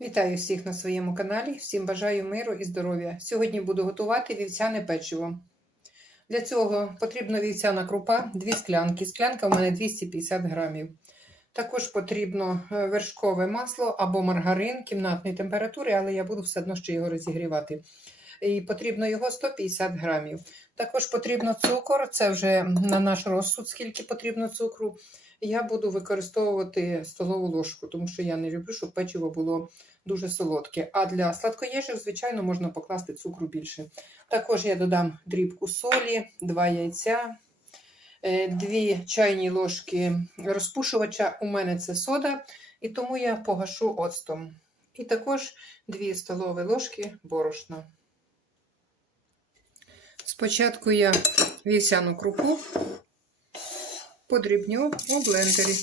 Вітаю всіх на своєму каналі. Всім бажаю миру і здоров'я. Сьогодні буду готувати вівсяне печиво. Для цього потрібна вівсяна крупа, 2 склянки. Склянка у мене 250 грамів. Також потрібно е, вершкове масло або маргарин кімнатної температури, але я буду все одно ще його розігрівати. І потрібно його 150 грамів. Також потрібно цукор, це вже на наш розсуд, скільки потрібно цукру. Я буду використовувати столову ложку, тому що я не люблю, щоб печиво було дуже солодке. А для сладкоєжів, звичайно, можна покласти цукру більше. Також я додам дрібку солі, 2 яйця, 2 чайні ложки розпушувача. У мене це сода, і тому я погашу оцтом. І також 2 столові ложки борошна. Спочатку я вівсяну крупу подрібню у блендері.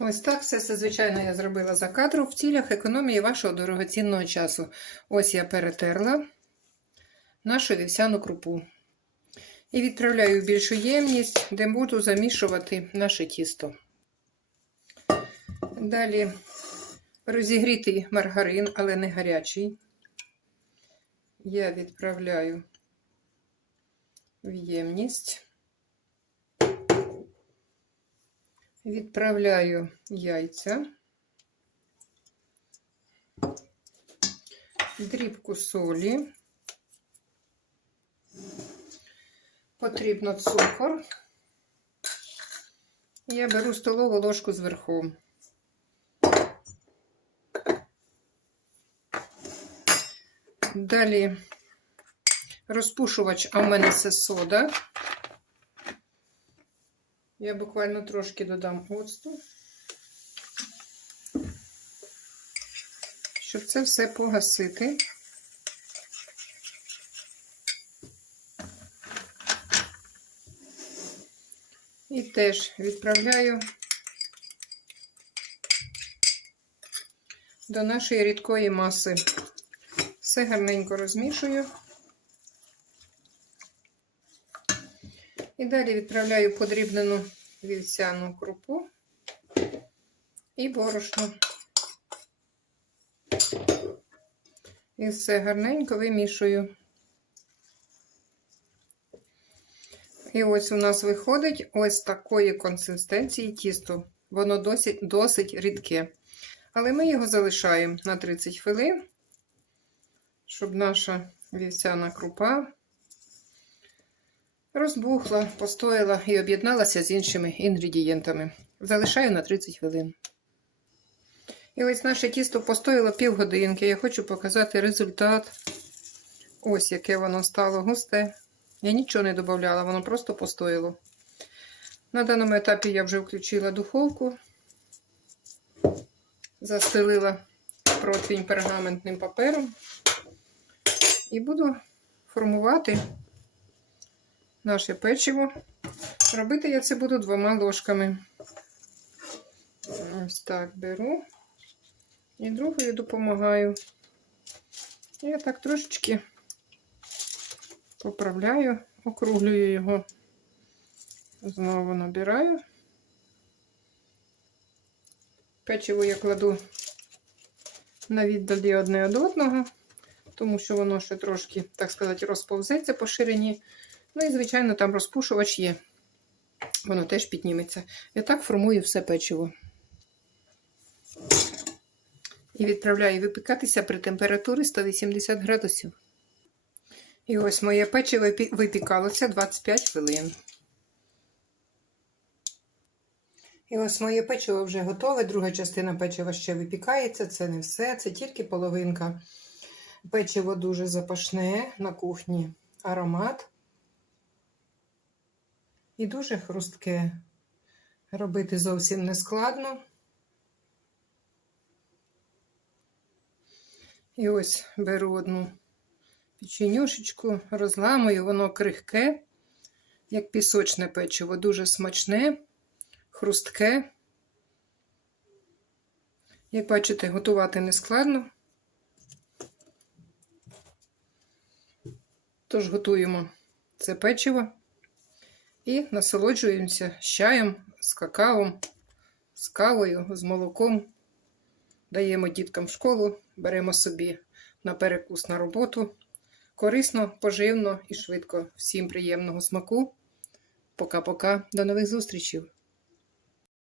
Ось так все це, звичайно, я зробила за кадром в цілях економії вашого дорогоцінного часу. Ось я перетерла нашу вівсяну крупу. І відправляю в більшу ємність, де буду замішувати наше тісто. Далі розігрітий маргарин, але не гарячий. Я відправляю в ємність. Відправляю яйця, дрібку солі, потрібно цукор. Я беру столову ложку зверху. Далі розпушувач, а в мене це сода. Я буквально трошки додам оцту, щоб це все погасити. І теж відправляю до нашої рідкої маси. Все гарненько розмішую. І далі відправляю подрібнену вівсяну крупу і борошно. І все гарненько вимішую. І ось у нас виходить ось такої консистенції тісто. Воно досить, досить рідке. Але ми його залишаємо на 30 хвилин, щоб наша вівсяна крупа розбухла, постояла і об'єдналася з іншими інгредієнтами. Залишаю на 30 хвилин. І ось наше тісто постояло півгодинки. Я хочу показати результат. Ось яке воно стало густе. Я нічого не додавала, воно просто постояло. На даному етапі я вже включила духовку, застелила противень пергаментним папером і буду формувати наше печиво. Робити я це буду двома ложками. Ось так беру і другою допомагаю. Я так трошечки поправляю, округлюю його, знову набираю. Печиво я кладу на віддалі одне від одного, тому що воно ще трошки, так сказати, розповзеться по ширині. Ну і, звичайно, там розпушувач є. Воно теж підніметься. Я так формую все печиво. І відправляю випікатися при температурі 180 градусів. І ось моє печиво випікалося 25 хвилин. І ось моє печиво вже готове. Друга частина печива ще випікається. Це не все, це тільки половинка. Печиво дуже запашне на кухні аромат. І дуже хрустке. Робити зовсім не складно. І ось беру одну печенюшечку, розламую, воно крихке, як пісочне печиво, дуже смачне, хрустке. Як бачите, готувати не складно. Тож готуємо це печиво і насолоджуємося з чаєм, з какао, з кавою, з молоком. Даємо діткам в школу, беремо собі на перекус на роботу. Корисно, поживно і швидко. Всім приємного смаку. Пока-пока. До нових зустрічей!